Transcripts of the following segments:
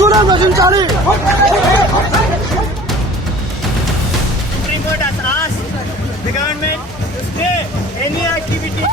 తక్షణం రచించాలి. Supreme Court has asked the government to stay any activity.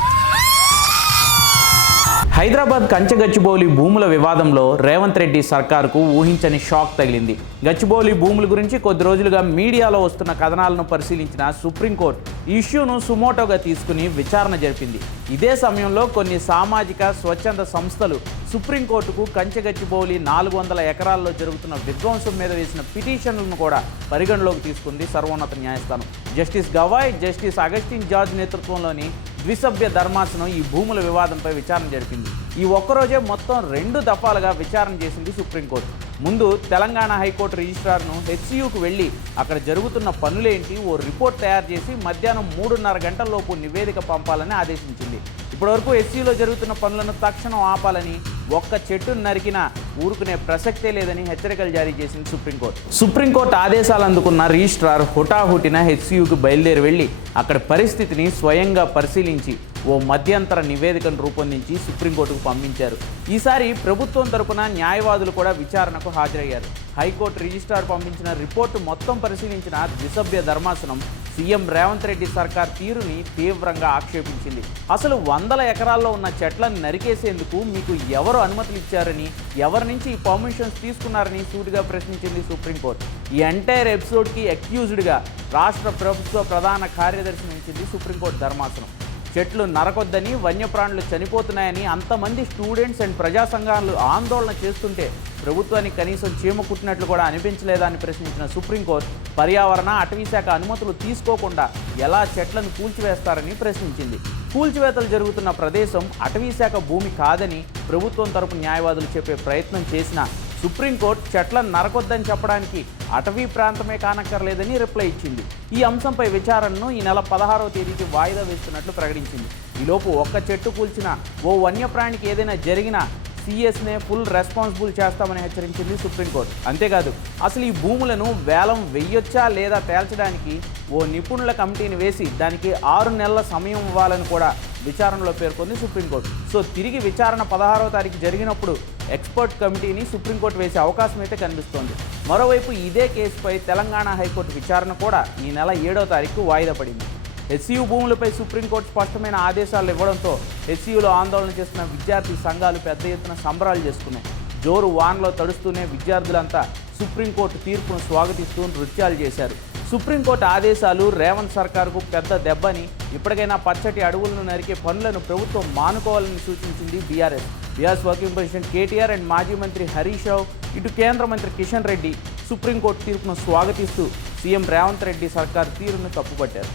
Hyderabad కంచె గచ్చిబౌలి భూముల వివాదంలో రేవంత్ రెడ్డి సర్కారుకు ఊహించని షాక్ తగిలింది. గచ్చిబౌలి భూముల గురించి కొద్ది రోజులుగా మీడియాలో వస్తున్న కథనాలను పరిశీలించిన సుప్రీంకోర్టు ఈ ఇష్యూను సుమోటోగా తీసుకుని విచారణ జరిపింది. ఇదే సమయంలో కొన్ని సామాజిక స్వచ్ఛంద సంస్థలు సుప్రీంకోర్టుకు కంచె గచ్చిబౌలి 400 ఎకరాల్లో జరుగుతున్న విధ్వంసం మీద వేసిన పిటిషన్లను కూడా పరిగణలోకి తీసుకుంది సర్వోన్నత న్యాయస్థానం. Justice Gavai, justice Augustine George నేతృత్వంలోని ద్విసభ్య ధర్మాసనం ఈ భూముల వివాదంపై విచారణ జరిపింది. ఈ ఒక్కరోజే మొత్తం 2 దఫాలుగా విచారణ చేసింది సుప్రీంకోర్టు. ముందు తెలంగాణ హైకోర్టు రిజిస్ట్రార్ను హెచ్సియుకు వెళ్ళి అక్కడ జరుగుతున్న పనులేంటి ఓ రిపోర్ట్ తయారు చేసి మధ్యాహ్నం 3:30 గంటలలోపు నివేదిక పంపాలని ఆదేశించింది. ఇప్పటివరకు హెచ్సియులో జరుగుతున్న పనులను తక్షణం ఆపాలని, ఒక్క చెట్టును నరికినా ఊరుకునే ప్రసక్తే లేదని హెచ్చరికలు జారీ చేసింది సుప్రీంకోర్టు. సుప్రీంకోర్టు ఆదేశాలు అందుకున్న రిజిస్ట్రార్ హుటాహుటిన హెచ్సియుకు బయలుదేరి వెళ్ళి అక్కడ పరిస్థితిని స్వయంగా పరిశీలించి ఓ మధ్యంతర నివేదికను రూపొందించి సుప్రీంకోర్టుకు పంపించారు. ఈసారి ప్రభుత్వం తరపున న్యాయవాదులు కూడా విచారణకు హాజరయ్యారు. హైకోర్టు రిజిస్ట్రార్ పంపించిన రిపోర్టు మొత్తం పరిశీలించిన ద్విసభ్య ధర్మాసనం సీఎం రేవంత్ రెడ్డి సర్కార్ తీరుని తీవ్రంగా ఆక్షేపించింది. అసలు 100 ఎకరాల్లో ఉన్న చెట్లను నరికేసేందుకు మీకు ఎవరు అనుమతులు ఇచ్చారని, ఎవరి నుంచి ఈ పర్మిషన్స్ తీసుకున్నారని సూటిగా ప్రశ్నించింది సుప్రీంకోర్టు. ఈ ఎంటైర్ ఎపిసోడ్కి అక్యూజ్డ్గా రాష్ట్ర ప్రభుత్వ ప్రధాన కార్యదర్శి ఉంచింది సుప్రీంకోర్టు ధర్మాసనం. చెట్లు నరకొద్దని, వన్యప్రాణులు చనిపోతున్నాయని అంతమంది స్టూడెంట్స్ అండ్ ప్రజా సంఘాలు ఆందోళన చేస్తుంటే ప్రభుత్వానికి కనీసం చీమ కుట్టినట్లు కూడా అనిపించలేదా అని ప్రశ్నించిన సుప్రీంకోర్టు పర్యావరణ, అటవీ శాఖ అనుమతులు తీసుకోకుండా ఎలా చెట్లను కూల్చివేస్తారని ప్రశ్నించింది. కూల్చివేతలు జరుగుతున్న ప్రదేశం అటవీ శాఖ భూమి కాదని ప్రభుత్వం తరపు న్యాయవాదులు చెప్పే ప్రయత్నం చేసినా సుప్రీంకోర్టు చెట్లను నరకొద్దని చెప్పడానికి అటవీ ప్రాంతమే కానక్కర్లేదని రిప్లై ఇచ్చింది. ఈ అంశంపై విచారణను ఈ నెల 16వ తేదీకి వాయిదా వేస్తున్నట్లు ప్రకటించింది. ఈలోపు ఒక్క చెట్టు కూల్చిన ఓ వన్యప్రాణికి ఏదైనా జరిగినా సిఎస్నే ఫుల్ రెస్పాన్సిబుల్ చేస్తామని హెచ్చరించింది సుప్రీంకోర్టు. అంతేకాదు అసలు ఈ భూములను వేలం వెయ్యొచ్చా లేదా తేల్చడానికి ఓ నిపుణుల కమిటీని వేసి దానికి 6 నెలల సమయం ఇవ్వాలని కూడా విచారణలో పేర్కొంది సుప్రీంకోర్టు. సో తిరిగి విచారణ 16వ తారీఖు జరిగినప్పుడు ఎక్స్పర్ట్ కమిటీని సుప్రీంకోర్టు వేసే అవకాశం అయితే కనిపిస్తోంది. మరోవైపు ఇదే కేసుపై తెలంగాణ హైకోర్టు విచారణ కూడా ఈ నెల 7వ తారీఖు వాయిదా పడింది. హెచ్సియు భూములపై సుప్రీంకోర్టు స్పష్టమైన ఆదేశాలు ఇవ్వడంతో హెచ్సియులో ఆందోళన చేస్తున్న విద్యార్థి సంఘాలు పెద్ద ఎత్తున సంబరాలు చేసుకున్నాయి. జోరు వాన్లో తడుస్తూనే విద్యార్థులంతా సుప్రీంకోర్టు తీర్పును స్వాగతిస్తూ నృత్యాలు చేశారు. సుప్రీంకోర్టు ఆదేశాలు రేవంత్ సర్కారుకు పెద్ద దెబ్బని, ఇప్పటికైనా పచ్చటి అడవులను నరికే పనులను ప్రభుత్వం మానుకోవాలని సూచించింది BRS working president KTR and మాజీ మంత్రి హరీష్ రావు, ఇటు కేంద్ర మంత్రి కిషన్ రెడ్డి సుప్రీంకోర్టు తీర్పును స్వాగతిస్తూ సీఎం రేవంత్ రెడ్డి సర్కారు తీరును తప్పుపట్టారు.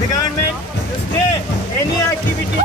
The government to stay any activity.